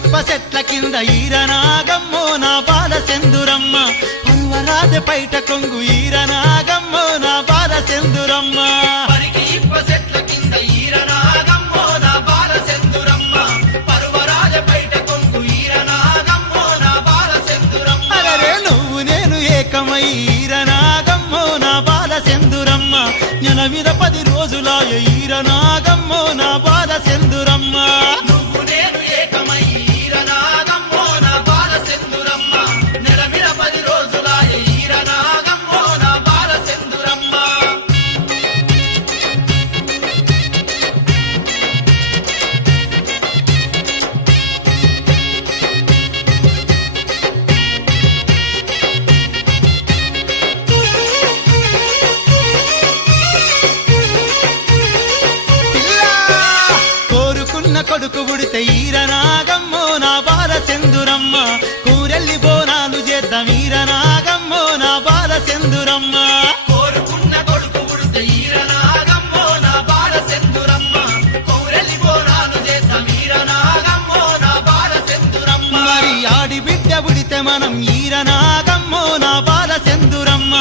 ఇప్ప చెట్ల కింద ఈరనాగమ్మో నా బాల సెందురమ్మ పరువరాజ పైట కొంగు ఈరనాగమ్మో నా బాల సెందురమ్మ పరికి ఇప్ప చెట్ల కింద ఈరనాగమ్మో నా బాల సెందురమ్మ పరువరాజ బయట కొంగు ఈరనాగమ్మో నా బాల సెందురమ్మ అరే నువ్వు నేను ఏకమై ఈరనాగమ్మో నా బాల సెందురమ్మ నెల మీద 10 రోజులాయ ఈరనాగమ్మో నా బాల సెందురమ్మ నువ్వు నేను ఏకమై ఈరనాగమ్మో నా బాల సెందురమ్మ నెల మీద 10 రోజులాయ ఈరనాగమ్మో నా బాల సెందురమ్మ కొడుకు పుడితే ఈరనాగమ్మో నా బాల సెందురమ్మ కూరెల్లి బోనాలు చేద్దాం ఈరనాగమ్మో నా బాల సెందురమ్మ కోరుకున్న కొడుకు పుడితే ఈరనాగమ్మో నా బాల సెందురమ్మ కౌరెల్లి బోనాలు చేద్దాం ఈరనాగమ్మో నా బాల సెందురమ్మ మరి ఆడి బిడ్డ పుడితే మనం ఈరనాగమ్మో నా బాల సెందురమ్మ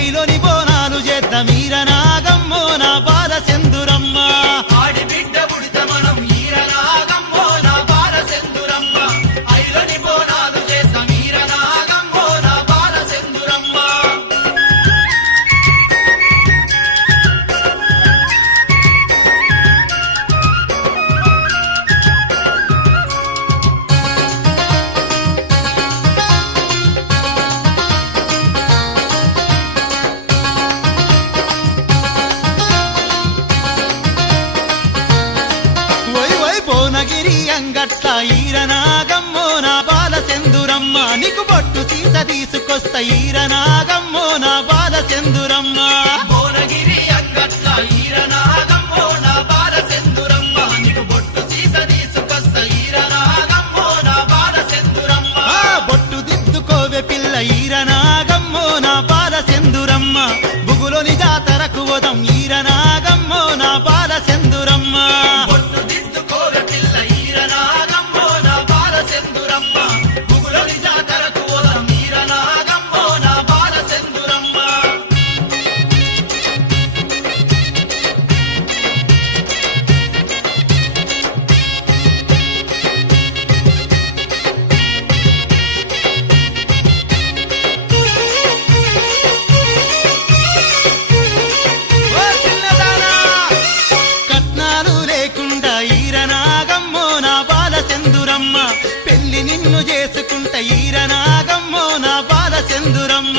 ఐలోని బోనాలు చేద్దాం ఈరనాగమ్మో నా బాల సెందురమ్మ ఆడి బిడ్డ పుడితే మనం ఈరనాగమ్మో నా బాల సెందురమ్మ ఐలని బోనాలు చేద్దాం ఈరనాగమ్మో నా బాల సెందురమ్మ భువనగిరి అంగట్ల ఈరనాగమ్మో నా బాల సెందురమ్మ నీకు బొట్టు సీస తీసుకొస్తా ఈరనాగమ్మో నా బాల సెందురమ్మ భువనగిరి అంగట్ల ఈరనాగమ్మో నా బాల సెందురమ్మ నీకు బొట్టు సీస తీసుకొస్తా ఈరనాగమ్మో నా బాల సెందురమ్మ బొట్టు దిద్దుకోవే పిల్ల ఈరనాగమ్మో నా బాల సెందురమ్మ బుగులోని జాతరకు వదం ఈరనాగమ్మో నా బాల సెందురమ్మ బొట్టు దిద్దుకోవే పిల్ల ఈరనాగమ్మో నా బాల సెందురమ్మ బుగులోని జాతరకు వదం ఈరనాగమ్మో నా బాల సెందురమ్మ ఓ చిన్నదానా కట్నాలు లేకుండా ఈరనాగమ్మో నా బాల సెందురమ్మ పెళ్లి నిన్ను చేసుకుంట ఈరనాగమ్మో నా బాల సెందురమ్మ